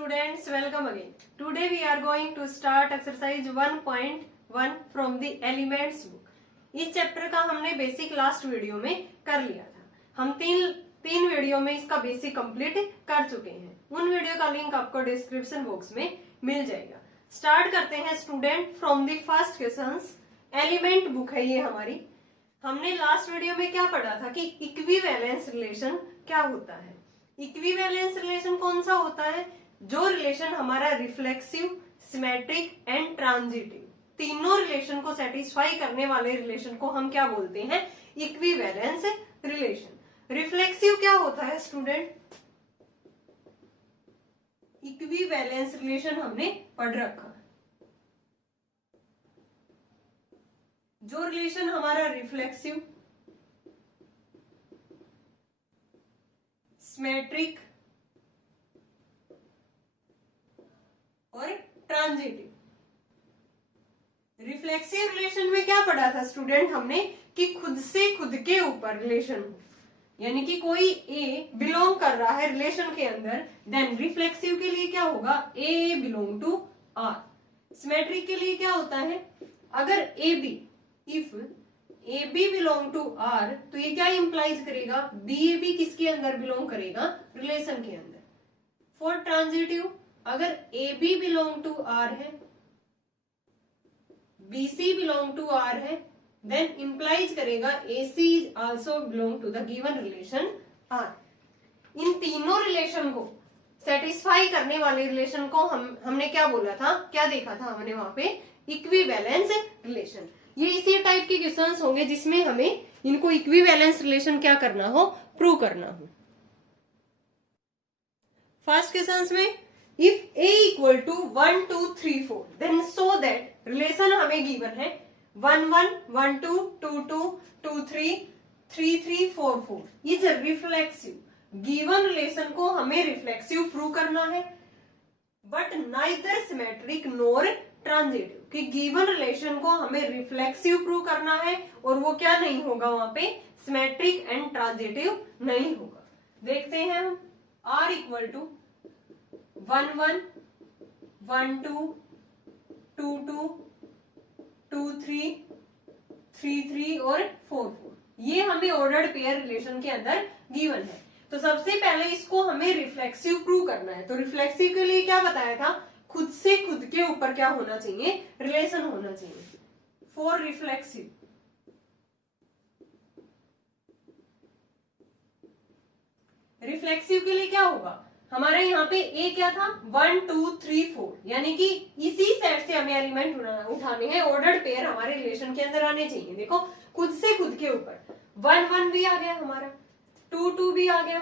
students, welcome again. Today we are going to start exercise 1.1 from the elements book. इस chapter का हमने basic last video में कर लिया था। हम तीन वीडियो में इसका बेसिक कंप्लीट कर चुके हैं। उन वीडियो का लिंक आपको डिस्क्रिप्शन बॉक्स में मिल जाएगा। स्टार्ट करते हैं student from the first questions. Element book है ये हमारी। हमने लास्ट वीडियो में क्या पढ़ा था कि इक्विवेलेंस रिलेशन क्या होता है। इक्विवेलेंस रिलेशन कौन सा होता है? जो रिलेशन हमारा रिफ्लेक्सिव, सिमेट्रिक एंड ट्रांजिटिव, तीनों रिलेशन को सेटिस्फाई करने वाले रिलेशन को हम क्या बोलते हैं? Equivalence relation. रिफ्लेक्सिव क्या होता है स्टूडेंट? इक्विवेलेंस रिलेशन हमने पढ़ रखा। जो रिलेशन हमारा रिफ्लेक्सिव, सिमेट्रिक और ट्रांजिटिव। रिफ्लेक्सिव रिलेशन में क्या पढ़ा था स्टूडेंट हमने कि खुद से खुद के ऊपर रिलेशन हो, यानी कि कोई ए बिलोंग कर रहा है रिलेशन के अंदर, देन रिफ्लेक्सिव के लिए क्या होगा? A belong to R. Symmetric के लिए क्या होता है? अगर ए b, if A B belong to R, तो ये क्या इंप्लाइज करेगा? बी ए बी किसके अंदर बिलोंग करेगा? रिलेशन के अंदर। फॉर ट्रांजिटिव, अगर A B belong to R है, B C belong to R है, देन इंप्लाइज करेगा A C is also belong to the given relation R. इन तीनों रिलेशन को सेटिस्फाई करने वाले रिलेशन को हमने क्या बोला था? क्या देखा था हमने वहां पे? Equivalence relation. ये इसी टाइप के क्वेश्चंस होंगे जिसमें हमें इनको इक्विवेलेंस रिलेशन क्या करना हो? प्रूव करना हो। फर्स्ट क्वेश्चंस में if a equal to 1 2 3 4 then so that, relation हमें गिवन है 1 1 1 2 2 2 2 3 3 3 4 4 इज रिफ्लेक्सिव। गिवन रिलेशन को हमें रिफ्लेक्सिव प्रूव करना है, but neither symmetric NOR transitive. कि गिवन रिलेशन को हमें रिफ्लेक्सिव प्रूव करना है और वो क्या नहीं होगा वहां पे? सिमेट्रिक एंड ट्रांजिटिव नहीं होगा। देखते हैं हम। आर इक्वल टू 1 1 1 2 2 2 2 3 3 3 और 4 4, ये हमें ऑर्डर्ड पेयर रिलेशन के अंदर गिवन है। तो सबसे पहले इसको हमें रिफ्लेक्सिव प्रूव करना है। तो रिफ्लेक्सिव के लिए क्या बताया था? खुद से खुद के ऊपर क्या होना चाहिए? रिलेशन होना चाहिए। फॉर रिफ्लेक्सिव, रिफ्लेक्सिव के लिए क्या होगा? हमारे यहाँ पे ए क्या था? 1 2 3 4, यानी कि इसी सेट से हमें एलिमेंट उठाने हैं। ऑर्डर्ड पेयर हमारे रिलेशन के अंदर आने चाहिए। देखो, खुद से खुद के ऊपर 1 1 भी आ गया हमारा, 2 2 भी आ गया,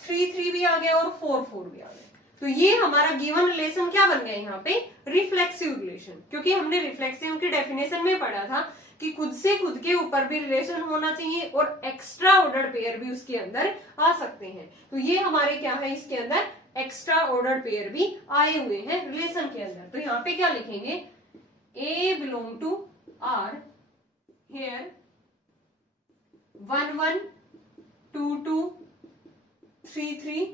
3 3 भी आ गया और 4 4 भी आ गया। तो ये हमारा गिवन रिलेशन क्या बन गया यहाँ पे? Reflexive relation. क्योंकि हमने रिफ्लेक्सिव की डेफिनेशन में पढ़ा था कि खुद से खुद के ऊपर भी रिलेशन होना चाहिए और एक्स्ट्रा ऑर्डर पेयर भी उसके अंदर आ सकते हैं। तो ये हमारे क्या है? इसके अंदर एक्स्ट्रा ऑर्डर पेयर भी आए हुए हैं रिलेशन के अंदर। तो यहाँ पे क्या लिखेंगे? ए belong to are here 1 1 2 2 3 3।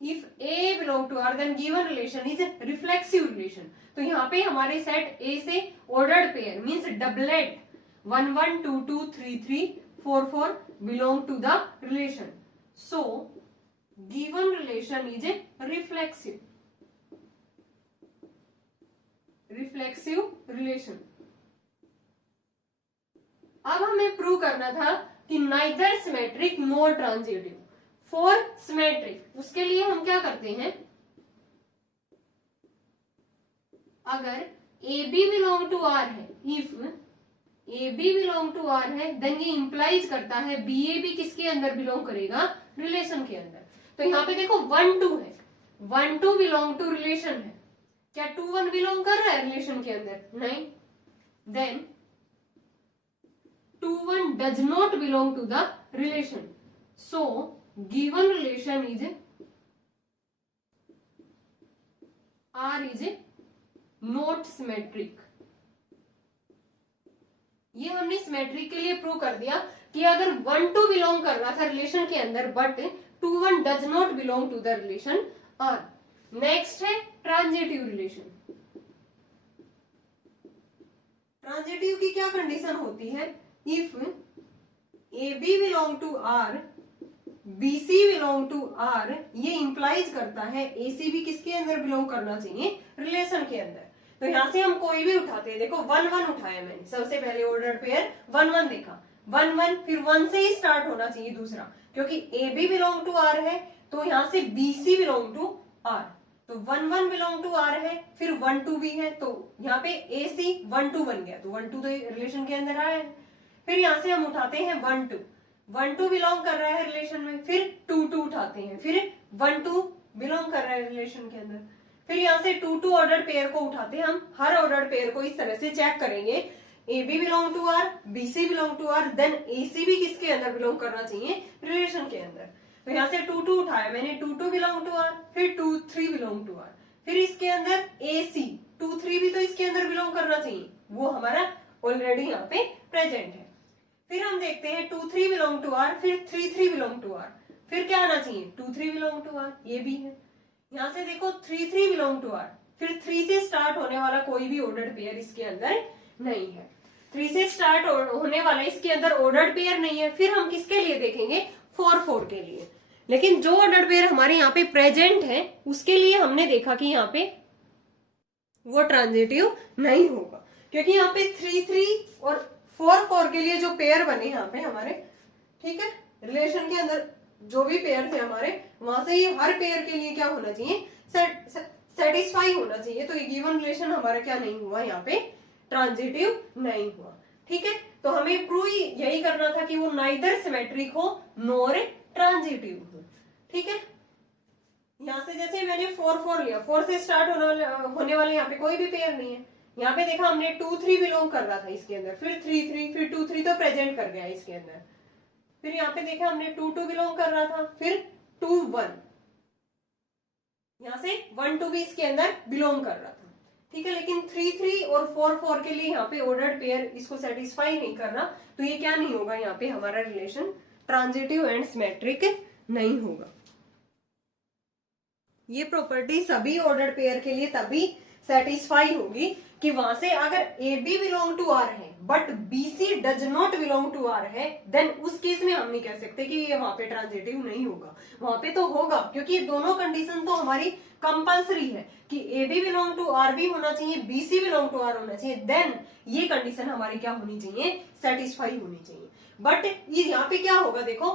If A belong to R, then given relation is reflexive relation. तो यहाँ पे हमारे सेट A से ordered pair means doublet 1 1 2 2 3 3 4 4 belong to the relation. So given relation is reflexive. Reflexive relation. अब हमें prove करना था कि neither symmetric nor transitive. For symmetric, उसके लिए हम क्या करते हैं? अगर A B belong to R है, if A B belong to R है, देन ये इंप्लाइज करता है बी ए बी किसके अंदर बिलोंग करेगा? रिलेशन के अंदर। तो यहाँ पे देखो 1 2 है, 1 2 बिलोंग टू रिलेशन है। क्या 2 1 बिलोंग कर रहा है रिलेशन के अंदर? नहीं। Then 2 1 does not belong to the relation. So given relation is R is not symmetric। ये हमने सिमेट्रिक के लिए प्रूव कर दिया कि अगर 1 2 बिलोंग कर रहा था रिलेशन के अंदर, but 2 1 does not belong to the relation R. Next है ट्रांजिटिव रिलेशन। ट्रांजिटिव की क्या कंडीशन होती है? If A B belong to R, B C belong to R, ये इंप्लाइज करता है ए सी भी किसके अंदर बिलोंग करना चाहिए? रिलेशन के अंदर। तो यहां से हम कोई भी उठाते हैं, देखो 1 1 उठाया मैंने, सबसे पहले ऑर्डर पेयर 1 1 देखा, 1 1, फिर 1 से ही स्टार्ट होना चाहिए दूसरा, क्योंकि a B belong to R है, तो यहां से b C belong to R, तो 1 1 बिलोंग टू आर है, फिर 1 2 भी है, तो यहाँ पे ए सी 1 2 बन गया, तो 1 2 तो रिलेशन के अंदर आया है। फिर यहाँ से हम उठाते हैं 1 2, 1 2 बिलोंग कर रहा है रिलेशन में, फिर 2 2 उठाते हैं, फिर 1 2 बिलोंग कर रहा है रिलेशन के अंदर, फिर यहाँ से 2 2 ऑर्डर पेयर को उठाते हैं। हम हर ऑर्डर पेयर को इस तरह से चेक करेंगे, A B belong to R, B C belong to R, then A C भी किसके अंदर बिलोंग करना चाहिए? रिलेशन के अंदर। तो यहाँ से 2 2 उठाया मैंने, 2 2 बिलोंग टू आर, फिर 2 3 बिलोंग टू आर, फिर इसके अंदर ए सी 2 3 भी तो इसके अंदर बिलोंग करना चाहिए, वो हमारा ऑलरेडी यहाँ पे प्रेजेंट है। फिर हम देखते हैं 2 3 बिलोंग टू आर, फिर 3 3 बिलोंग टू आर, फिर क्या आना चाहिए? 2 3 बिलोंग टू आर, ये भी है। यहाँ से देखो 3 3 बिलोंग टू आर, फिर 3 से स्टार्ट होने वाला कोई भी ऑर्डर्ड पेयर इसके अंदर नहीं है, 3 से स्टार्ट होने वाला इसके अंदर ऑर्डर्ड पेयर नहीं है। फिर हम किसके लिए देखेंगे? 4 4 के लिए। लेकिन जो ऑर्डर्ड पेयर हमारे यहाँ पे प्रेजेंट है उसके लिए हमने देखा कि यहाँ पे वो ट्रांजिटिव नहीं होगा, क्योंकि यहाँ पे 3 3 और 4 4 के लिए जो पेयर बने यहाँ पे हमारे, ठीक है, रिलेशन के अंदर जो भी पेयर थे हमारे, वहां से ही हर पेयर के लिए क्या होना चाहिए? सेटिस्फाई होना चाहिए। तो ये गिवन रिलेशन हमारा क्या नहीं हुआ? यहाँ पे ट्रांजिटिव नहीं हुआ। ठीक है, तो हमें प्रूव यही करना था कि वो नाइदर सिमेट्रिक हो नॉर ट्रांजिटिव हो। ठीक है, यहाँ से जैसे मैंने 4 4 लिया, 4 से स्टार्ट होने वाले यहाँ पे कोई भी पेयर नहीं है। यहाँ पे देखा हमने 2 3 बिलोंग कर रहा था इसके अंदर, फिर 3 3, फिर 2 3 तो प्रेजेंट कर गया इसके अंदर। फिर यहाँ पे देखा हमने 2 2 बिलोंग कर रहा था, फिर 2 1, यहाँ से 1 2 भी इसके अंदर बिलोंग कर रहा था। ठीक है, लेकिन 3 3 और 4 4 के लिए यहाँ पे ऑर्डर्ड पेयर इसको सेटिस्फाई नहीं कर रहा, तो ये क्या नहीं होगा? यहाँ पे हमारा रिलेशन ट्रांजिटिव एंड सिमेट्रिक नहीं होगा। ये प्रॉपर्टी सभी ऑर्डर्ड पेयर के लिए तभी सेटिस्फाई होगी कि वहां से अगर A B belong to R है but B C does not belong to R है, देन उस केस में हम नहीं कह सकते कि ये वहां पे ट्रांजिटिव नहीं होगा। वहां पे तो होगा, क्योंकि ये दोनों कंडीशन तो हमारी कंपल्सरी है कि A B belong to R भी होना चाहिए, b C belong to R होना चाहिए, देन ये कंडीशन हमारी क्या होनी चाहिए? सेटिस्फाई होनी चाहिए। बट ये यहाँ पे क्या होगा? देखो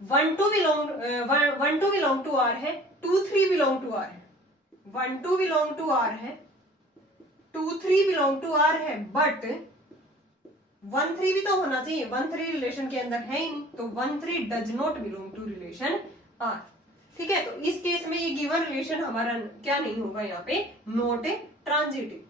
1 2 बिलोंग टू आर है, 2 3 बिलोंग टू आर है, 1 2 बिलोंग टू आर है, 2 3 बिलोंग टू आर है, बट 1 3 भी तो होना चाहिए, 1 3 रिलेशन के अंदर है ही नहीं, तो 1 3 does not belong to relation R. ठीक है, तो इस केस में ये गिवन रिलेशन हमारा क्या नहीं होगा? यहाँ पे नॉट ट्रांजिटिव।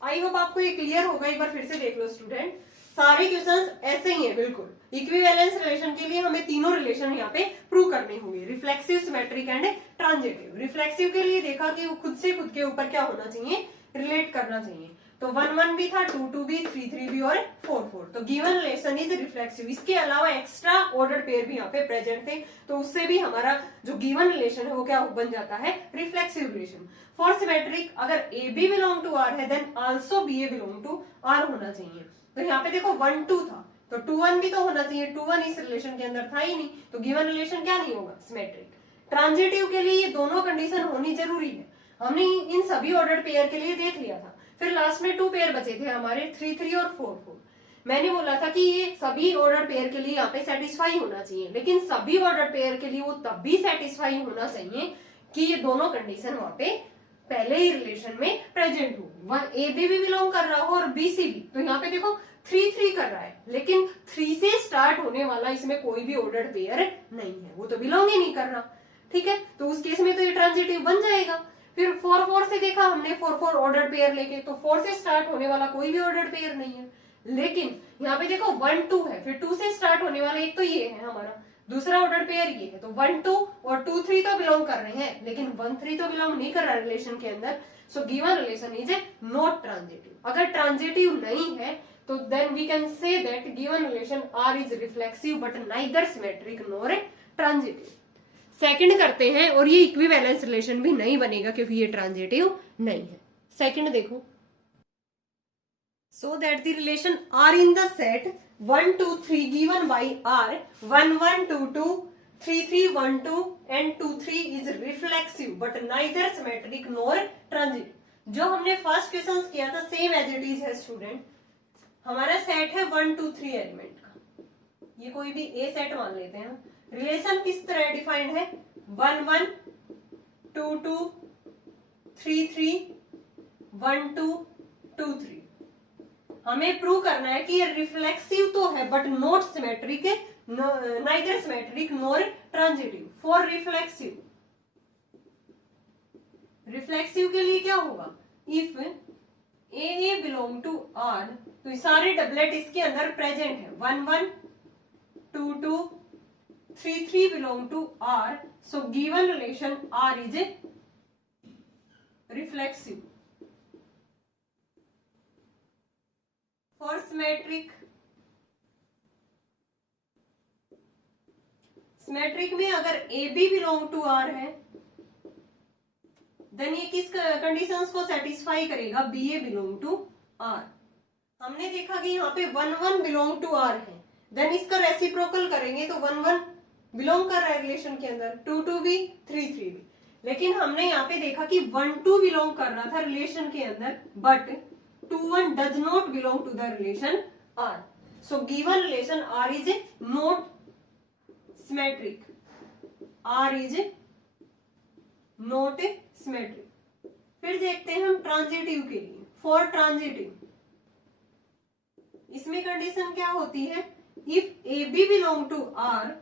आई होप आपको ये क्लियर होगा। एक बार फिर से देख लो स्टूडेंट, सारे क्वेश्चंस ऐसे ही है बिल्कुल। इक्विवेलेंस रिलेशन के लिए हमें तीनों रिलेशन यहाँ पे प्रूव करने होंगे, reflexive, symmetric and transitive. Reflexive के लिए देखा कि वो खुद से खुद के ऊपर क्या होना चाहिए? रिलेट करना चाहिए। तो 1 1 भी था, 2 2 भी, 3 3 भी और 4 4। तो गिवन रिलेशन इज रिफ्लेक्सिव। इसके अलावा एक्स्ट्रा ऑर्डर पेयर भी यहाँ पे प्रेजेंट थे, तो उससे भी हमारा जो गिवन रिलेशन है वो क्या बन जाता है? Reflexive relation. फॉर सिमेट्रिक, अगर A B belong to R है then also B A belong to R होना चाहिए। तो यहाँ पे देखो 1 2 था, तो 2 1 भी तो होना चाहिए, 2 1 इस रिलेशन के अंदर था ही नहीं, तो गिवन रिलेशन क्या नहीं होगा? सिमेट्रिक। ट्रांजिटिव के लिए ये दोनों कंडीशन होनी जरूरी है। हमने इन सभी ऑर्डर्ड पेयर के लिए देख लिया था। फिर लास्ट में 2 पेयर बचे थे हमारे, 3 3 और 4 4। मैंने बोला था कि ये सभी ऑर्डर्ड पेयर के लिए यहाँ पे सेटिस्फाई होना चाहिए, लेकिन सभी ऑर्डर्ड पेयर के लिए वो तब भी सेटिस्फाई होना चाहिए कि ये दोनों कंडीशन वहां पे पहले ही रिलेशन में प्रेजेंट हो, ए बी भी बिलोंग कर रहा हो और बी सी भी। तो यहाँ पे देखो 3 3 कर रहा है, लेकिन 3 से स्टार्ट होने वाला इसमें कोई भी ऑर्डर्ड पेयर नहीं है, वो तो बिलोंग ही नहीं कर रहा। ठीक है, तो उस केस में तो ये ट्रांजिटिव बन जाएगा। फिर 4 4 से देखा हमने, 4 4 ऑर्डर्ड पेयर लेके, तो 4 से स्टार्ट होने वाला कोई भी ऑर्डर्ड पेयर नहीं है। लेकिन यहाँ पे देखो 1 2 है, फिर 2 से स्टार्ट होने वाला एक तो ये है हमारा, दूसरा ऑर्डर्ड पेयर ये है। तो 1 2 और 2 3 तो बिलोंग कर रहे हैं, लेकिन 1 3 तो बिलोंग नहीं कर रहा रिलेशन के अंदर। So given relation is not transitive. अगर ट्रांजिटिव नहीं है तो then we can say that given relation R is reflexive but neither symmetric nor transitive. Second करते हैं और ये इक्विवेलेंस रिलेशन भी नहीं बनेगा क्योंकि ये ट्रांजिटिव नहीं है। सेकंड देखो, so that the relation R in the set 1 2 3 given by R 1 1 2 2 3 3 1 2 and 2 3 is reflexive but neither symmetric nor transitive। जो हमने फर्स्ट क्वेश्चन किया था सेम एज इट इज है स्टूडेंट। हमारा सेट है 1 2 3 एलिमेंट का, ये कोई भी ए सेट मान लेते हैं। रिलेशन किस तरह डिफाइंड है, 1 1 2 2 3 3 1 2 2 3। हमें प्रूव करना है कि ये रिफ्लेक्सिव तो है but not symmetric, neither symmetric nor transitive. For reflexive, reflexive के लिए क्या होगा, if a belong to R, तो सारे डबलेट इसके अंदर प्रेजेंट है। 1 1 2 2 3 3 belong to R, so given relation R is a reflexive. For symmetric, symmetric में अगर A B belong to R है देन ये किस कंडीशंस को सेटिस्फाई करेगा, b A belong to R. हमने देखा कि यहाँ पे 1 1 बिलोंग टू आर है, देन इसका रेसिप्रोकल करेंगे तो 1 1 बिलोंग कर रहा है रिलेशन के अंदर, 2 2 भी 3 3 भी। लेकिन हमने यहाँ पे देखा कि 1 2 बिलोंग कर रहा था रिलेशन के अंदर but 2 1 does not belong to the relation R. So given relation R is not symmetric. R is not symmetric. फिर देखते हैं हम ट्रांजिटिव के लिए। फॉर ट्रांजिटिव, इसमें कंडीशन क्या होती है, if A B belong to R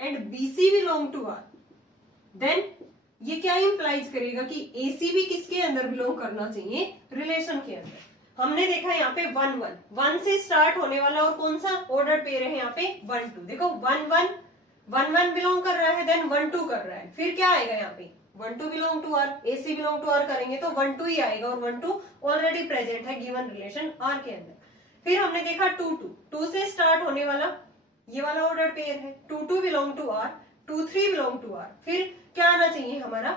and b C belong to R, then ये क्या इंप्लाइज करेगा कि AC भी किसके अंदर बिलोंग करना चाहिए, रिलेशन के अंदर। हमने देखा यहाँ पे 1 1 1 से स्टार्ट होने वाला और कौन सा ऑर्डर पेयर है यहाँ पे 1 2। देखो 1 1 बिलोंग कर रहा है, देन 1 2 कर रहा है, फिर क्या आएगा यहाँ पे 1 2 belong to R, AC belong to R करेंगे तो 1 2 ही आएगा और 1 2 ऑलरेडी प्रेजेंट है गिवन रिलेशन R के अंदर। फिर हमने देखा 2 2 2 से स्टार्ट होने वाला ये वाला ऑर्डर पेयर है, 2 2 belong to R, 2 3 belong to R. फिर क्या आना चाहिए हमारा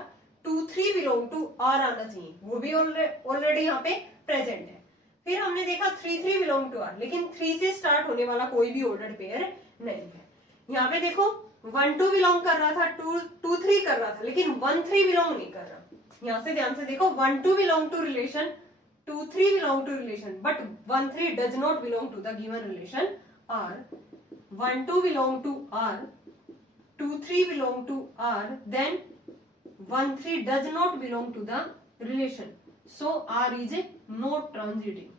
2 3 बिलोंग टू आर आना चाहिए, वो भी ऑलरेडी यहाँ पे प्रेजेंट है। फिर हमने देखा 3 3 बिलोंग टू आर, लेकिन 3 से स्टार्ट होने वाला कोई भी ऑर्डर पेयर नहीं है। यहाँ पे देखो 1 2 बिलोंग कर रहा था, 2 3 कर रहा था, लेकिन 1 3 बिलोंग नहीं कर रहा। यहाँ से ध्यान से देखो 1 2 belong to relation, 2 3 belong to relation but 1 3 does not belong to the given relation R। 1 2 belong to R, 2 3 belong to R, then 1 3 does not belong to the relation. So R is a not transitive.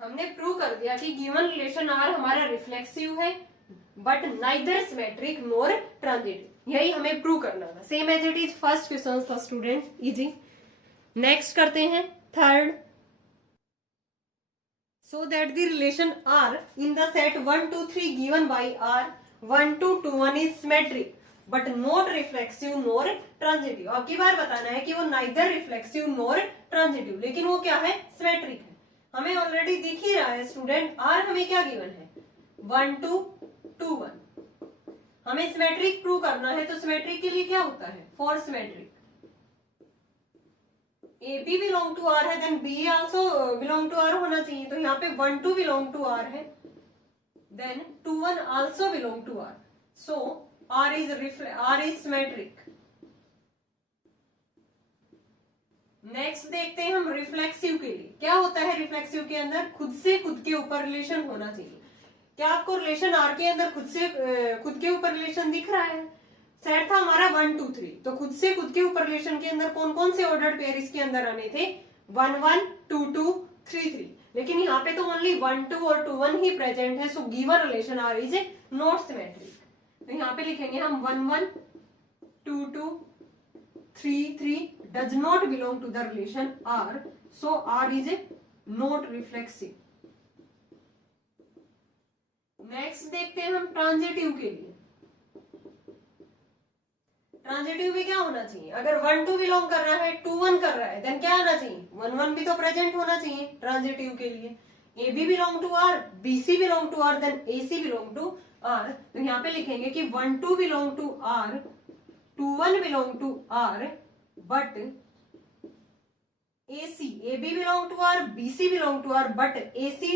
हमने prove कर दिया कि given relation R हमारा reflexive है but neither symmetric nor transitive. यही हमें prove करना था, same as it is first question था स्टूडेंट, इजी। नेक्स्ट करते हैं third. So that the relation R in the set 1 2 3 given by R 1 2 2 1 is symmetric but not reflexive nor transitive। अब की बार बताना है कि वो neither reflexive nor transitive, लेकिन वो क्या है, सिमेट्रिक है। हमें ऑलरेडी दिख ही रहा है स्टूडेंट, R हमें क्या गिवन है 1 2 2 1। हमें सिमेट्रिक प्रूव करना है तो सिमेट्रिक के लिए क्या होता है, for symmetric A B belong to R है, then B also belong to R होना चाहिए। तो यहाँ पे 1 2 बिलोंग टू आर है, then 2 1 also belong to R, so R is symmetric. Next देखते हैं हम रिफ्लेक्सिव के लिए। क्या होता है रिफ्लेक्सिव के अंदर, खुद से खुद के ऊपर रिलेशन होना चाहिए। क्या आपको रिलेशन आर के अंदर खुद के ऊपर रिलेशन दिख रहा है? सेट था हमारा 1 2 3, तो खुद से खुद के ऊपर रिलेशन के अंदर कौन कौन से ऑर्डर पेयर इसके अंदर आने थे, 1 1 2 2 3 3। लेकिन यहाँ पे तो ओनली 1 2 और 2 1 ही प्रेजेंट है, so given relation R is a not symmetric. तो यहाँ पे लिखेंगे हम 1 1 2 2 3 3 does not belong to the relation R, so R is a not reflexive. Next देखते हैं हम ट्रांजिटिव के लिए। ट्रांजिटिव में क्या होना चाहिए, अगर 1 2 बिलोंग कर रहा है, 2 1 कर रहा है, देन क्या आना चाहिए 1 1 भी तो प्रेजेंट होना चाहिए ट्रांजिटिव के लिए। A B belong to R, B C belong to R, then A C belong to R, तो यहाँ पे लिखेंगे कि 1 2 belong to R, 2 1 belong to R, but AC, AB belong to R, BC belong to R, but AC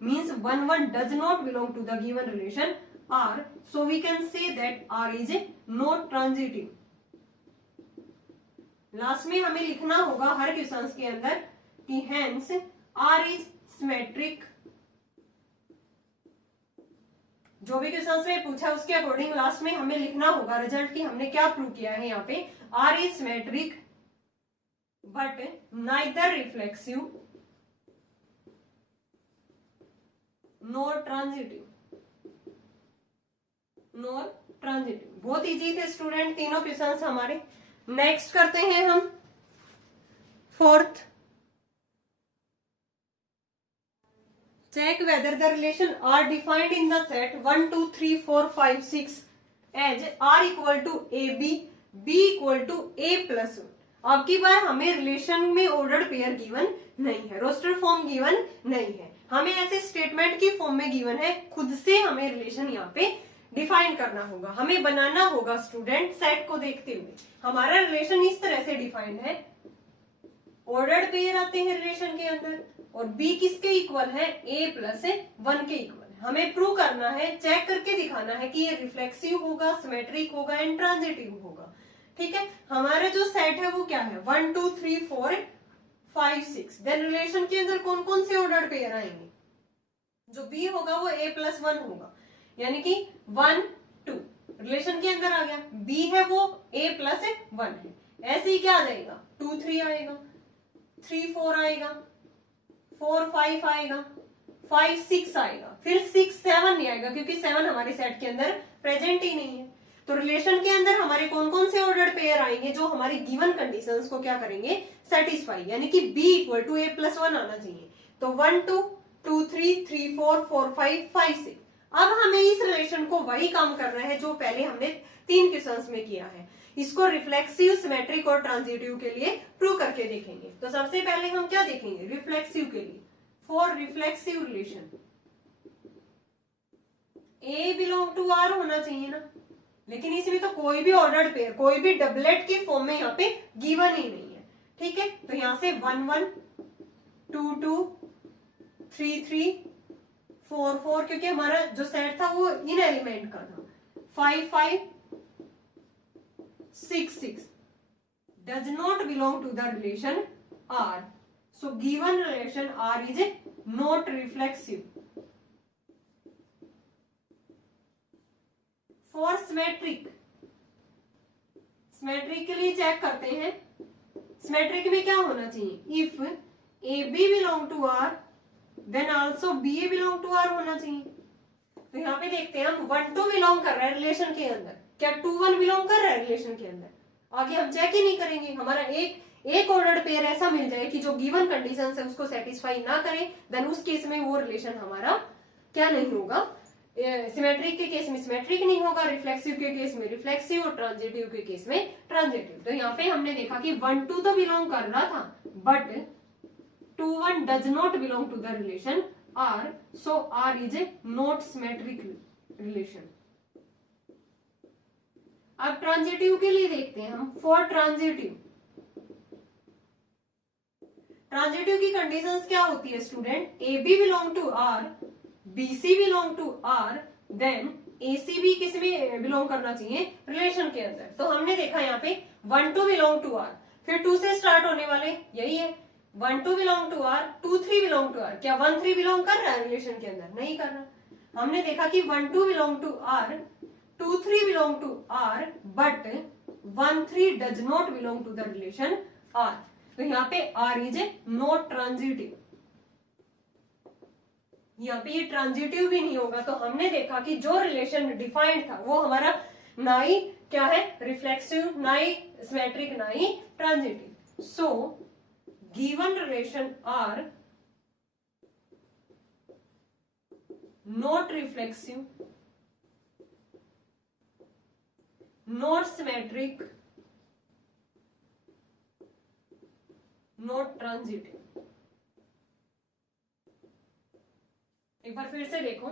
means 1 1 does not belong to the given relation R. So we can say that R is a not transitive. Last में हमें लिखना होगा हर questions के अंदर कि hence R is symmetric. जो भी questions में पूछा उसके अकॉर्डिंग लास्ट में हमें लिखना होगा रिजल्ट की हमने क्या प्रूव किया है यहाँ पे. R is symmetric but neither reflexive nor transitive. बहुत इजी थे स्टूडेंट तीनों क्वेश्चंस हमारे. नेक्स्ट करते हैं हम fourth. Check whether the relation R defined in the set 1 2 3 4 5 6 as R equal to a b, b equal to a plus 1. अब की बार हमें रिलेशन में ऑर्डर्ड पेयर गिवन नहीं है, रोस्टर फॉर्म गिवन नहीं है, हमें ऐसे स्टेटमेंट की फॉर्म में गिवन है. खुद से हमें रिलेशन यहाँ पे डिफाइन करना होगा, हमें बनाना होगा स्टूडेंट. सेट को देखते हुए हमारा रिलेशन इस तरह से डिफाइंड है. ऑर्डर्ड पेयर आते हैं रिलेशन के अंदर और बी किसके इक्वल है, ए प्लस 1 के इक्वल. हमें प्रूव करना है, चेक करके दिखाना है कि ये रिफ्लेक्सिव होगा, सिमेट्रिक होगा एंड ट्रांजिटिव होगा. ठीक है, हमारा जो सेट है वो क्या है 1 2 3 4 5 6. देन रिलेशन के अंदर कौन कौन से ऑर्डर्ड पेयर आएंगे, जो बी होगा वो a प्लस 1 होगा, यानी कि 1 2 रिलेशन के अंदर आ गया. बी है वो a प्लस 1 है, ऐसे ही क्या आ जाएगा 2 3 आएगा, 3 4 आएगा, 4 5 आएगा, 5 6 आएगा, फिर 6 7 नहीं आएगा क्योंकि 7 हमारे सेट के अंदर प्रेजेंट ही नहीं है. तो रिलेशन के अंदर हमारे कौन कौन से ऑर्डर्ड पेयर आएंगे जो हमारी गिवन कंडीशंस को क्या करेंगे, सेटिस्फाई, यानी कि b equal to a plus 1 आना चाहिए. तो 1 2 2 3 3 4 4 5 5 6. अब हमें इस रिलेशन को वही काम करना है जो पहले हमने 3 क्वेश्चंस में किया है. इसको रिफ्लेक्सिव, सिमेट्रिक और ट्रांजिटिव के लिए प्रूव करके देखेंगे. तो सबसे पहले हम क्या देखेंगे रिफ्लेक्सिव के लिए. For reflexive relation a belong to r होना चाहिए ना, लेकिन इसमें तो कोई भी ऑर्डर्ड पेयर, कोई भी डबलेट की फॉर्म में यहाँ पे गिवन ही नहीं है. ठीक है, तो यहां से 1 1 2 2 3 3 4 4, क्योंकि हमारा जो सेट था वो इन एलिमेंट का था. 5 5 6 6 does not belong to the relation R. So given relation R is not reflexive. For symmetric, symmetric के लिए चेक करते हैं. सिमेट्रिक में क्या होना चाहिए, if A B belong to R then also B A belong to R होना चाहिए. तो यहाँ पे देखते हैं हम 1 2 बिलोंग कर रहा है रिलेशन के अंदर, क्या 2 1 बिलोंग कर रहा है रिलेशन के अंदर. आगे हम चेक ही नहीं करेंगे, हमारा एक ऑर्डर्ड पेयर ऐसा मिल जाए कि जो गिवन कंडीशन है उसको सेटिस्फाई ना करे, देन उस केस में वो रिलेशन हमारा क्या नहीं होगा, सिमेट्रिक के केस में सिमेट्रिक नहीं होगा, रिफ्लेक्सिव के केस में रिफ्लेक्सिव और ट्रांजिटिव के केस में ट्रांजिटिव. तो यहाँ पे हमने देखा कि 1 2 तो बिलोंग कर रहा था but 2 1 does not belong to the relation R. So R is a not symmetric relation. अब ट्रांजिटिव के लिए देखते हैं हम. फॉर ट्रांजिटिव, ट्रांजिटिव की कंडीशंस क्या होती है student, a B belong to R, BC belong to R, then ACB किस में बिलोंग करना चाहिए, रिलेशन के अंदर. तो हमने देखा यहाँ पे 1 2 बिलोंग टू R, फिर 2 से स्टार्ट होने वाले यही है. 1 2 belong to R, 2 3 belong to R. क्या 1 3 बिलोंग कर रहा है रिलेशन के अंदर, नहीं कर रहा. हमने देखा कि 1 2 belong to R, 2 3 belong to R, बट 1 3 does not belong to the relation R. तो यहाँ पे R is a not transitive, यहाँ पे ये ट्रांजिटिव भी नहीं होगा. तो हमने देखा कि जो रिलेशन डिफाइंड था वो हमारा ना ही क्या है रिफ्लेक्सिव, ना ही सिमेट्रिक, ना ही transitive. So given relation R not reflexive, not symmetric, not transitive. एक बार फिर से देखो,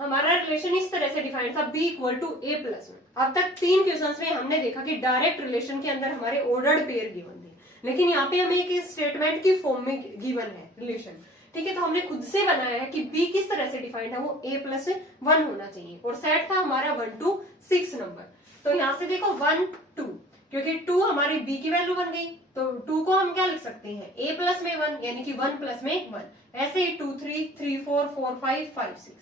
हमारा रिलेशन इस तरह से डिफाइंड था b equal to a plus one. अब तक 3 क्वेश्चंस में हमने देखा कि डायरेक्ट रिलेशन के अंदर हमारे ऑर्डर्ड पेयर गिवन थे, लेकिन यहाँ पे हमें एक स्टेटमेंट की फॉर्म में गिवन है रिलेशन। ठीक है, तो हमने खुद से बनाया है कि बी किस तरह से डिफाइंड है, वो ए प्लस वन होना चाहिए और सेट था हमारा 1 to 6 नंबर। तो यहाँ से देखो 1 2, क्योंकि 2 हमारी बी की वैल्यू बन गई, तो 2 को हम क्या लिख सकते हैं, a प्लस में 1 यानी कि 1 प्लस में 1, ऐसे ही 2 3 3 4 4 5 5 6,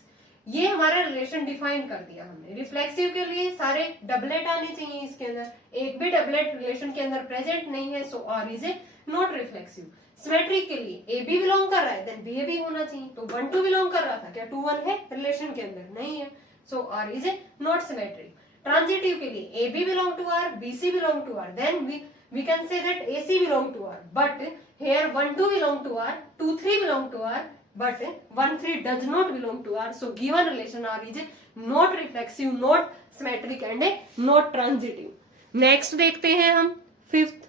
ये हमारा रिलेशन डिफाइन कर दिया हमने। रिफ्लेक्सिव के लिए सारे डबलेट आने चाहिए इसके अंदर, एक भी डबलेट रिलेशन के अंदर प्रेजेंट नहीं है, so R is a not reflexive. Symmetric के लिए ए बी बिलोंग कर रहा है, देन बी ए बी होना चाहिए, तो 1 2 बिलोंग कर रहा था, क्या 2 1 है रिलेशन के अंदर, नहीं है, so R is a not symmetric. Transitive के लिए A B belong to R, B C belong to R, then we can say that AC belong to R, but here 1 2 belong to R, 2 3 belong to R, but 1 3 does not belong to R. So given relation R is not reflexive, not symmetric and not transitive. Next देखते हैं हम fifth.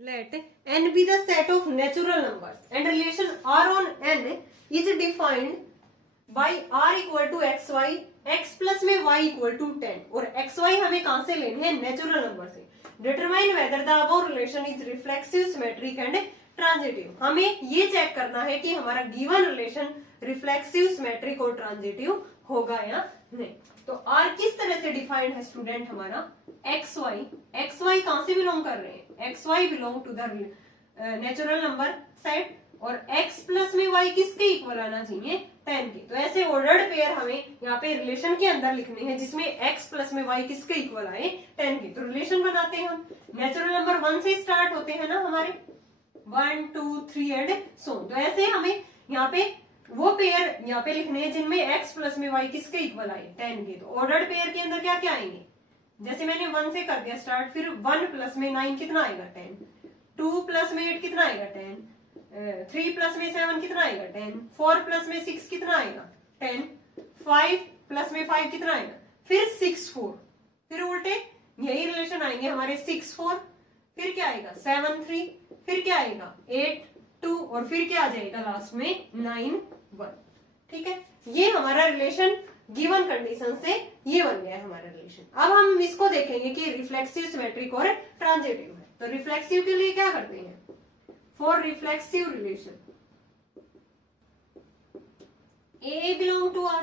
Let n be the set of natural numbers and relation R on n is defined by R equal to xy, x plus में y equal to 10, और xy हमें कहां से लेने हैं, नेचुरल नंबर से। Determine whether the above relation is reflexive, symmetric and transitive. हमें ये चेक करना है कि हमारा गिवन रिलेशन रिफ्लेक्सिव, सिमेट्रिक और ट्रांजिटिव होगा या नहीं। तो R किस तरह से डिफाइंड है स्टूडेंट, हमारा xy कहां से बिलोंग कर रहे हैं, xy belong to the natural number set, और x प्लस में y किसके इक्वल आना चाहिए, 10 के। तो ऐसे ऑर्डर्ड पेयर हमें यहाँ पे रिलेशन के अंदर लिखने हैं जिसमें x प्लस में y किसके इक्वल आए, 10 के। तो रिलेशन बनाते हैं हम, नेचुरल नंबर 1 से स्टार्ट होते हैं ना हमारे, 1 2 3 एंड सो। तो ऐसे हमें यहाँ पे वो पेयर यहाँ पे लिखने हैं जिनमें x प्लस में y किसके इक्वल आए, 10 के। तो ऑर्डर्ड पेयर के अंदर क्या क्या आएंगे, जैसे मैंने 1 से कर दिया स्टार्ट, फिर 1 प्लस में 9 कितना आएगा, 10, 2 प्लस में 8 कितना आएगा, 10, 3 प्लस में 7 कितना आएगा, 10, 4 प्लस में 6 कितना आएगा, 10, 5 प्लस में 5 कितना आएगा, फिर 6 4, फिर उल्टे यही रिलेशन आएंगे हमारे, 6 4, फिर क्या आएगा 7 3, फिर क्या आएगा 8 2, और फिर क्या आ जाएगा लास्ट में 9 1। ठीक है, ये हमारा रिलेशन गिवन कंडीशन से ये बन गया है हमारा रिलेशन। अब हम इसको देखेंगे कि रिफ्लेक्सिव, सिमेट्रिक और ट्रांजिटिव है। तो रिफ्लेक्सिव के लिए क्या करते हैं, for reflexive relation A belong to R,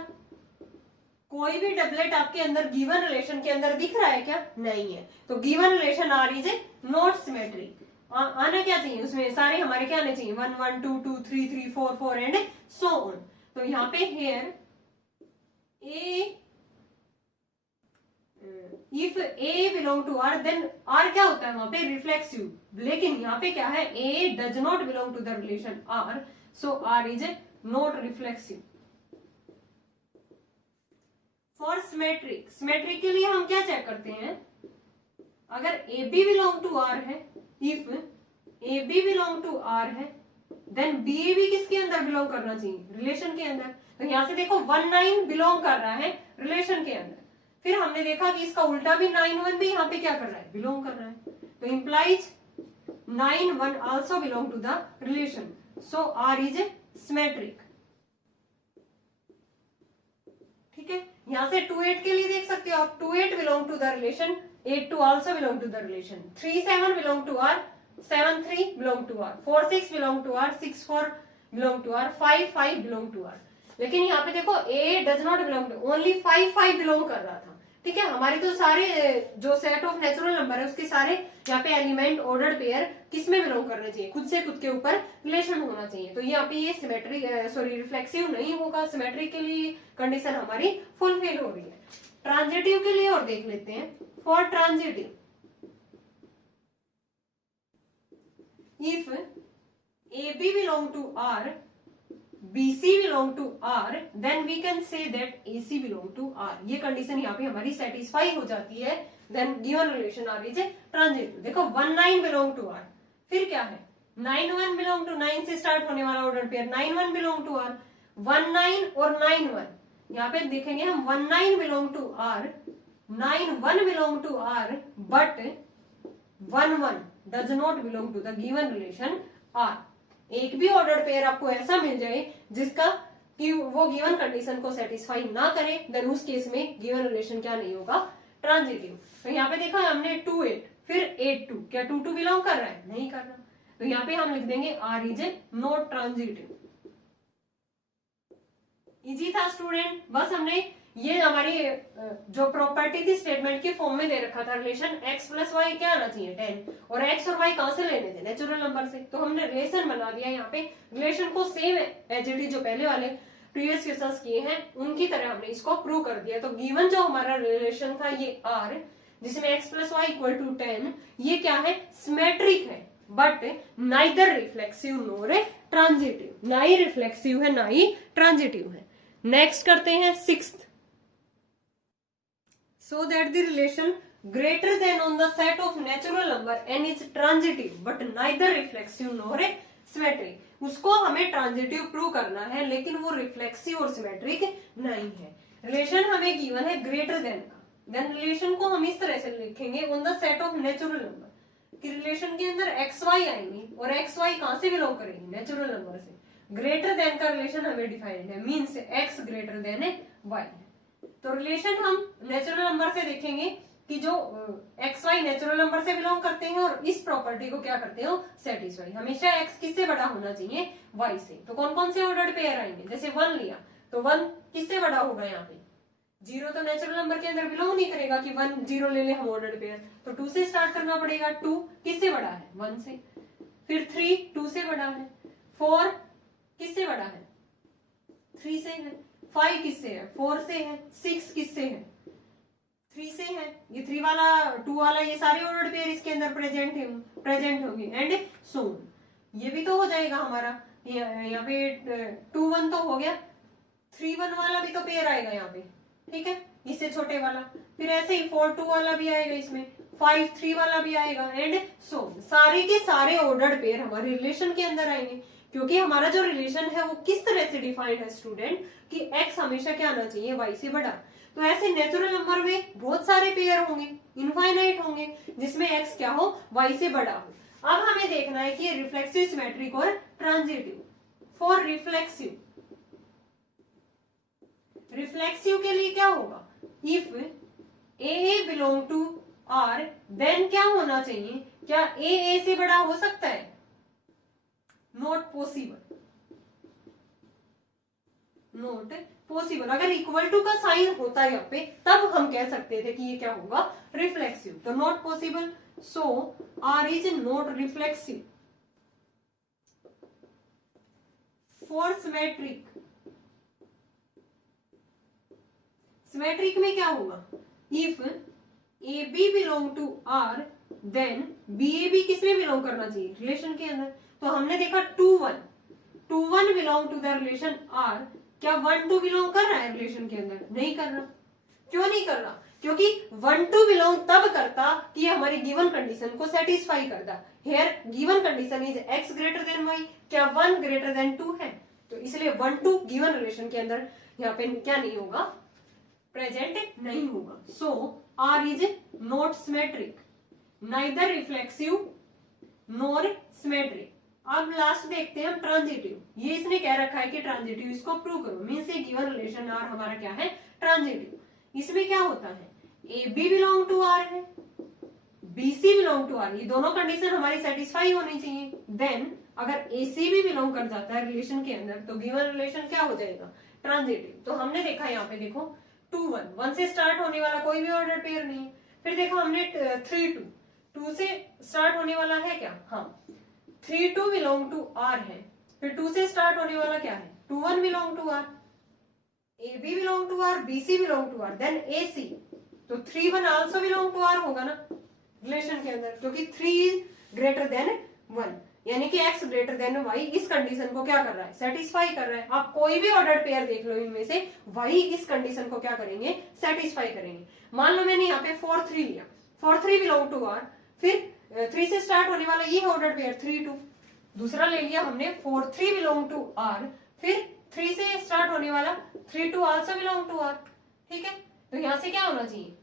कोई भी डबलेट आपके अंदर गिवन रिलेशन के अंदर दिख रहा है क्या, नहीं है, तो given relation R is a not symmetric. आना क्या चाहिए उसमें, सारे हमारे क्या आने चाहिए, 1 1 2 2 3 3 4 4 एंड सो ऑन। तो यहाँ पे here A, if A belong to R, then R क्या होता है वहां पे, रिफ्लेक्सिव। लेकिन यहाँ पे क्या है, A does not belong to the relation R, so R is a not reflexive. For symmetric, symmetric के लिए हम क्या चेक करते हैं, अगर AB बिलोंग टू R है, if AB belong to R है, देन BAB किसके अंदर बिलोंग करना चाहिए, रिलेशन के अंदर। तो यहाँ से देखो 1 9 बिलोंग कर रहा है रिलेशन के अंदर, फिर हमने देखा कि इसका उल्टा भी 9 1 भी यहाँ पे क्या कर रहा है, बिलोंग कर रहा है, तो implies 9 1 also belong to the relation, so R is a symmetric. ठीक है, यहाँ से 2 8 के लिए देख सकते हो आप, 2 8 belong to the relation, 8 2 also belong to the relation, 3 7 belong to R, 7 3 belong to R, 4 6 belong to R, 6 4 belong to R, 5 5 belong to R। लेकिन यहाँ पे देखो A does not belong to, only 5 5 belong कर रहा था। ठीक है, हमारे तो सारे जो सेट ऑफ नेचुरल नंबर है उसके सारे यहाँ पे एलिमेंट, ऑर्डर्ड पेयर किस में बिलोंग करना चाहिए, खुद से खुद के ऊपर रिलेशन होना चाहिए। तो यहाँ पे ये सिमेट्रिक सॉरी रिफ्लेक्सिव नहीं होगा, सिमेट्रिक के लिए कंडीशन हमारी फुलफिल हो रही है। ट्रांजिटिव के लिए और देख लेते हैं, for transitive if AB belong to R, BC belong to R, then we can say that AC belong to R। ये कंडीशन यहाँ पे हमारी सेटिस्फाई हो जाती है, then given relation R is a transitive। देखो 1 9 belong to R, फिर क्या है 9 1 belong to 9 से स्टार्ट होने वाला order pair 9 1 belong to R, 1 9 और 9 1, यहाँ पे देखेंगे हम 1 9 belong to R, 9 1 belong to R, but 1 1 does not belong to the given relation R। एक भी ऑर्डर पेयर आपको ऐसा मिल जाए जिसका कि वो गिवन कंडीशन को सेटिस्फाई ना करे, देन उस केस में गिवन रिलेशन क्या नहीं होगा, ट्रांजिटिव। तो यहाँ पे देखा हमने 2 8 फिर 8 2, क्या 2 2 बिलोंग कर रहा है, नहीं कर रहा, तो यहाँ पे हम लिख देंगे R is not transitive. Easy था स्टूडेंट, बस हमने ये हमारी जो प्रॉपर्टी थी स्टेटमेंट के फॉर्म में दे रखा था, रिलेशन x प्लस वाई क्या आना चाहिए 10, और x और y कहां से लेने थे, नेचुरल नंबर से, तो हमने रिलेशन बना दिया। यहाँ पे रिलेशन को सेम एज इट इज जो पहले वाले प्रीवियस क्वेश्चंस किए हैं उनकी तरह हमने इसको प्रूव कर दिया। तो गिवन जो हमारा रिलेशन था ये r, जिसमें x प्लस वाई इक्वल टू 10, ये क्या है, सिमेट्रिक है, but neither reflexive nor transitive, ना ही रिफ्लेक्सिव है ना ही ट्रांजिटिव है। नेक्स्ट करते हैं 6th, so that the relation greater than on the set of natural number n is transitive but neither reflexive nor symmetric। उसको हमें ट्रांजिटिव प्रूव करना है लेकिन वो रिफ्लेक्सिव और सिमेट्रिक नहीं है। रिलेशन हमें गिवन है ग्रेटर देन का, देन रिलेशन को हम इस तरह से लिखेंगे on the set of natural number, कि रिलेशन के अंदर एक्स वाई आएंगे और एक्स वाई कहां से बिलोंग करेंगे, नेचुरल नंबर से। ग्रेटर देन का रिलेशन हमें डिफाइंड है, means x greater than y है। तो रिलेशन हम नेचुरल नंबर से देखेंगे कि जो एक्स वाई नेचुरल नंबर से बिलोंग करते हैं और इस प्रॉपर्टी को क्या करते हो, सेटिस्फाई। हमेशा एक्स किससे बड़ा होना चाहिए, वाई से। तो कौन कौन से ऑर्डर्ड पेयर आएंगे, जैसे 1 लिया तो 1 किससे बड़ा होगा, यहाँ पे 0 तो नेचुरल नंबर के अंदर बिलोंग नहीं करेगा कि 1 0 ले ले हम ऑर्डर्ड पेयर, तो 2 से स्टार्ट करना पड़ेगा। 2 किससे बड़ा है, 1 से। फिर 3 2 से बड़ा है, 4 किससे बड़ा है, 3 से है, 5 किससे है, 4 से है, 6 किससे है, 3 से है। ये 3 वाला 2 वाला ये सारे ऑर्डर्ड पेयर इसके अंदर प्रेजेंट होंगे एंड सो ये भी तो हो जाएगा हमारा। यहाँ पे 2 1 तो हो गया, 3 1 वाला भी तो पेयर आएगा यहाँ पे, ठीक है, इससे छोटे वाला। फिर ऐसे ही 4 2 वाला भी आएगा इसमें, 5 3 वाला भी आएगा एंड सो सारे के सारे ऑर्डर्ड पेयर हमारे रिलेशन के अंदर आएंगे। क्योंकि हमारा जो रिलेशन है वो किस तरह से डिफाइंड है स्टूडेंट, कि x हमेशा क्या आना चाहिए, y से बड़ा। तो ऐसे नेचुरल नंबर में बहुत सारे पेयर होंगे, इनफाइनाइट होंगे, जिसमें x क्या हो, y से बड़ा हो। अब हमें देखना है कि रिफ्लेक्सिव, सिमेट्रिक और ट्रांजिटिव। फॉर रिफ्लेक्सिव, रिफ्लेक्सिव के लिए क्या होगा, if a belong to r then क्या होना चाहिए, क्या a से बड़ा हो सकता है, नॉट पॉसिबल, नॉट पॉसिबल। अगर इक्वल टू का साइन होता है यहाँ पे तब हम कह सकते थे कि ये क्या होगा, रिफ्लेक्सिव। तो not possible, so R is not reflexive. For symmetric, symmetric में क्या होगा, if A B belong to R then b a b किसमें बिलोंग करना चाहिए, रिलेशन के अंदर। तो हमने देखा 2 1 belong to the relation R, क्या 1 2 बिलोंग कर रहा है रिलेशन के अंदर, नहीं कर रहा। क्यों नहीं कर रहा, क्योंकि 1 2 बिलोंग तब करता कि हमारी गिवन कंडीशन को सेटिस्फाई करता। Here given condition is x greater than y, क्या 1 ग्रेटर देन 2 है, तो इसलिए 1 2 गिवन रिलेशन के अंदर यहाँ पे क्या नहीं होगा, प्रेजेंट नहीं होगा। So R is not symmetric, neither reflexive nor symmetric. अब लास्ट देखते हैं हम ट्रांजिटिव। ये इसने कह रखा है कि ट्रांजिटिव, इसको प्रूव करो, मींस ये गिवन रिलेशन आर हमारा क्या है, ट्रांजिटिव। इसमें क्या होता है, A B belong to R है, B C belong to R, ये दोनों कंडीशन हमारी सेटिस्फाई होनी चाहिए। देन अगर ए सी भी बिलोंग कर जाता है रिलेशन के अंदर तो गिवन रिलेशन क्या हो जाएगा, ट्रांजिटिव। तो हमने देखा यहाँ पे देखो 2 1, 1 से स्टार्ट होने वाला कोई भी ऑर्डर पेयर नहीं है। फिर देखा हमने 3 2, 2 से स्टार्ट होने वाला है क्या, हाँ 3 2 बिलोंग टू आर है। फिर 2 से स्टार्ट होने वाला क्या है, 2 1 belong to R, A B belong to R, B C belong to R, then A C, तो 3 1 आल्सो बिलोंग टू आर होगा ना रिलेशन के अंदर, क्योंकि 3 इज ग्रेटर देन 1, यानी कि x ग्रेटर देन y इस कंडीशन को क्या कर रहा है, सेटिस्फाई कर रहा है। आप कोई भी ऑर्डर पेयर देख लो इनमें से, y इस कंडीशन को क्या करेंगे, सेटिस्फाई करेंगे। मान लो मैंने यहाँ पे 4 3 लिया, 4 3 बिलोंग टू r, फिर 3 से स्टार्ट होने वाला ये ऑर्डर पेयर 3 2, दूसरा ले लिया हमने 4 3 बिलोंग टू r, फिर 3 से स्टार्ट होने वाला 3 2 आल्सो बिलोंग टू r, ठीक है। तो यहाँ से क्या होना चाहिए,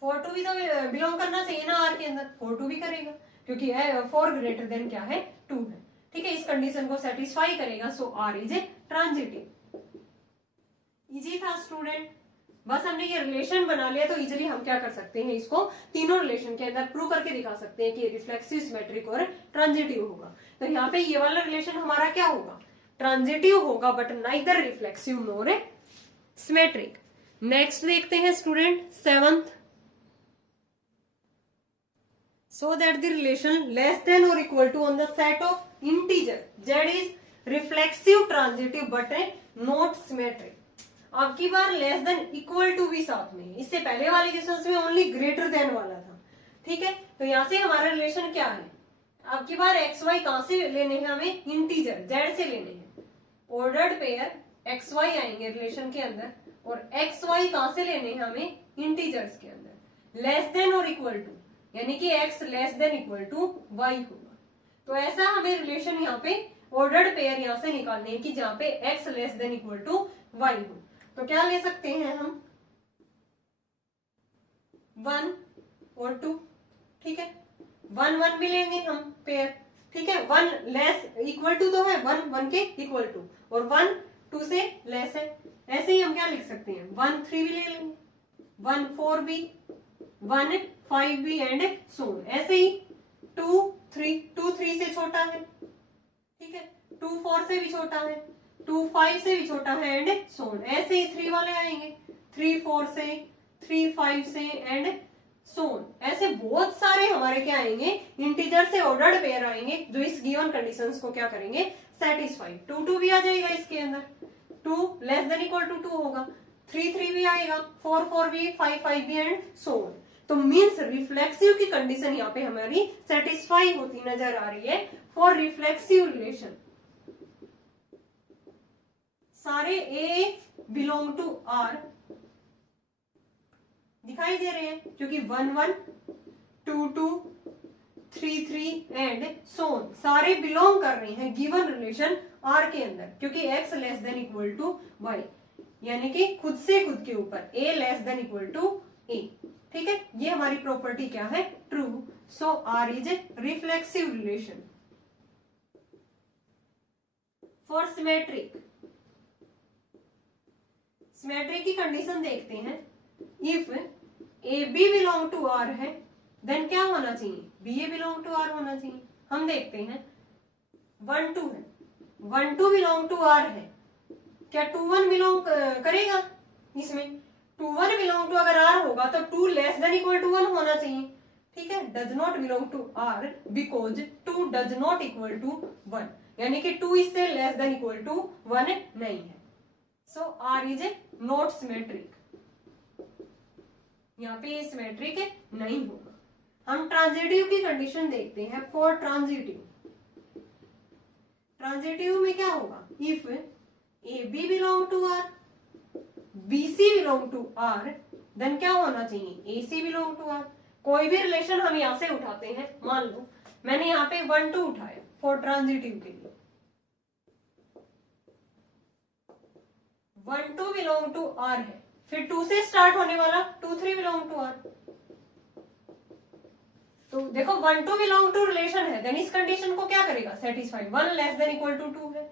4 2 भी तो बिलोंग करना चाहिए ना r के अंदर, 4 2 भी करेगा क्योंकि 4 ग्रेटर देन क्या है, 2 है, ठीक है। इस कंडीशन को सेटिस्फाई करेगा, सो r इज ट्रांजिटिव। इजी था स्टूडेंट, बस हमने ये रिलेशन बना लिया तो इजीली हम क्या कर सकते हैं, इसको तीनों रिलेशन के अंदर प्रूव करके दिखा सकते हैं कि रिफ्लेक्सिव, सिमेट्रिक और ट्रांजिटिव होगा। तो यहाँ पे ये वाला रिलेशन हमारा क्या होगा, ट्रांजिटिव होगा, but neither reflexive NOR symmetric. Next देखते हैं student 7th, so that the relation less than or equal to on the set of integer z is reflexive, transitive but not symmetric। आपकी बार less than equal to भी साथ में, इससे पहले वाले cases में ओनली ग्रेटर देन वाला था, ठीक है। तो यहाँ से हमारा रिलेशन क्या है, आपकी बार एक्स वाई कहां से लेने हैं, हमें इंटीजर जेड से लेने हैं। ऑर्डर्ड पेयर एक्स वाई आएंगे रिलेशन के अंदर, और एक्स वाई कहां से लेने हैं, हमें इंटीजर्स के अंदर। लेस देन और इक्वल टू यानी कि x less than equal to y होगा। तो ऐसा हमें रिलेशन यहाँ पे ऑर्डर्ड पेयर यहाँ से निकालने हैं कि जहां पे x less than equal to y हो। तो क्या ले सकते हैं हम, 1 और 2, ठीक है। 1 1 भी लेंगे हम पेयर, ठीक है। 1 लेस इक्वल टू तो है 1 1 के इक्वल टू, और 1 2 से लेस है। ऐसे ही हम क्या लिख सकते हैं, 1 3 भी ले लेंगे, 1 4 भी, 1 5 भी एंड सो। ऐसे ही 2 3 से छोटा है, ठीक है। 2 4 से भी छोटा है, 2 5 से भी छोटा है एंड सो। ऐसे ही 3 वाले आएंगे, 3 4 से, 3 5 से एंड सो। ऐसे बहुत सारे हमारे क्या आएंगे, इंटीजर से ऑर्डर्ड पेयर आएंगे जो इस गिवन कंडीशंस को क्या करेंगे, सेटिस्फाई। 2 2 भी आ जाएगा इसके अंदर, 2 लेस देन इक्वल टू 2 होगा, 3 3 भी आएगा, 4 4 भी, 5 5 भी एंड सो। तो मीन्स रिफ्लेक्सिव की कंडीशन यहाँ पे हमारी सेटिस्फाई होती नजर आ रही है फॉर रिफ्लेक्सिव रिलेशन। सारे A बिलोंग टू R दिखाई दे रहे हैं, क्योंकि 1 1 2 2 3 3 एंड सो सारे बिलोंग कर रहे हैं गिवन रिलेशन R के अंदर, क्योंकि x less than equal to y, यानी कि खुद से खुद के ऊपर A less than equal to A, ठीक है। ये हमारी प्रॉपर्टी क्या है, true. So R is a reflexive relation. For symmetric, symmetric की कंडीशन देखते हैं। If A B belong to R है देन क्या होना चाहिए, b A belong to R होना चाहिए। हम देखते हैं 1 2 है, 1 2 बिलोंग टू आर है, क्या 2 1 बिलोंग करेगा इसमें। 2 1 बिलोंग टू अगर आर होगा तो 2 लेस देन इक्वल टू 1 होना चाहिए, ठीक है। Does not belong to R because 2 does not equal to 1, यानी कि 2 इससे लेस देन इक्वल टू 1 नहीं है। So R is a not symmetric, यहाँ पे ये सिमेट्रिक नहीं होगा। हम ट्रांजिटिव की कंडीशन देखते हैं। फॉर ट्रांजिटिव, ट्रांजिटिव में क्या होगा, if A B belong to R, B C belong to R, then क्या होना चाहिए, a C belong to R. कोई भी रिलेशन हम यहां से उठाते हैं, मान लो मैंने यहाँ पे 1 2 उठाया फॉर ट्रांजिटिव के लिए, 1 2 बिलोंग टू आर है, फिर 2 से स्टार्ट होने वाला 2 3 बिलोंग टू आर। तो देखो 1 2 बिलोंग टू रिलेशन है, देन इस कंडीशन को क्या करेगा, satisfy. 1 less than equal to 2 है,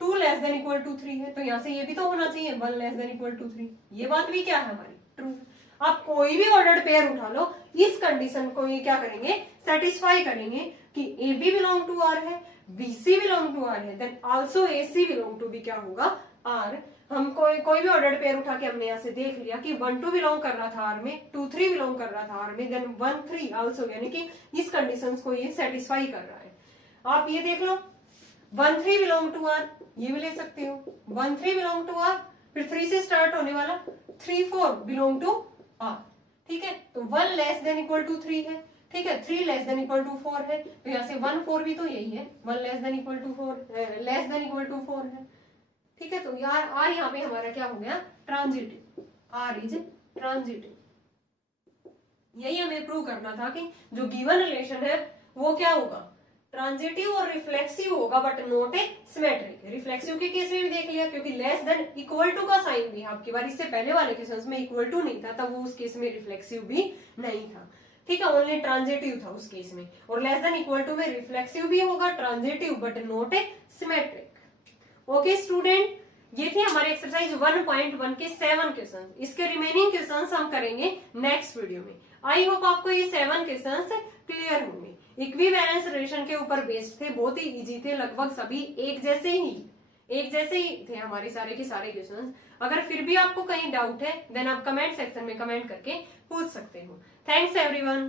2 लेस देन इक्वल टू 3 है, तो यहां से ये भी तो होना चाहिए 1 लेस देन इक्वल टू 3। ये बात भी क्या है हमारी, ट्रू। आप कोई भी ऑर्डर्ड पेयर उठा लो, इस कंडीशन को ये क्या करेंगे, सेटिस्फाई करेंगे कि A B belong to R है, B C belong to R है, then also A C belong to भी क्या होगा, आर। हम कोई भी ऑर्डर्ड पेयर उठा के हमने यहाँ से देख लिया कि 1 2 बिलोंग कर रहा था आर में, 2 3 बिलोंग कर रहा था आर में, देन 1 3 आल्सो, यानी कि इस कंडीशंस को ये सेटिस्फाई कर रहा है। आप ये देख लो 1 3 बिलोंग टू आर, ये भी ले सकते हो 1 3 बिलोंग टू आर, फिर 3 से स्टार्ट होने वाला 3 4 बिलोंग टू आर, ठीक है। तो 1 लेस देन इक्वल टू 3 है, ठीक है। 3 लेस देन इक्वल टू 4 है, तो यहाँ से 1 4 भी तो यही है, 1 less than equal to 4, less than equal to 4 है, ठीक है। तो यार आर यहाँ पे हमारा क्या हो गया, ट्रांजिटिव। Are is transitive. यही हमें प्रूव करना था कि जो गिवन रिलेशन है वो क्या होगा, ट्रांजिटिव और रिफ्लेक्सिव होगा, but not a symmetric. Reflexive के केस में भी देख लिया, क्योंकि लेस देन इक्वल टू का साइन भी आपकी बार, इससे पहले वाले केसेस में इक्वल टू नहीं था, तब वो उस केस में रिफ्लेक्सिव भी नहीं था, ठीक है। ओनली ट्रांजिटिव था उस केस में। और लेस देन इक्वल टू में रिफ्लेक्सिव भी होगा, transitive but not a symmetric. Okay student, ये थी हमारी एक्सरसाइज 1.1 के 7 क्वेश्चन। इसके रिमेनिंग क्वेश्चन हम करेंगे नेक्स्ट वीडियो में। आई होप आपको ये 7 क्वेश्चन क्लियर होंगे। इक्विवेलेंस रिलेशन के ऊपर बेस्ड थे, बहुत ही इजी थे, लगभग सभी एक जैसे ही थे हमारे सारे के सारे क्वेश्चंस। अगर फिर भी आपको कहीं डाउट है देन आप कमेंट सेक्शन में कमेंट करके पूछ सकते हो। Thanks everyone.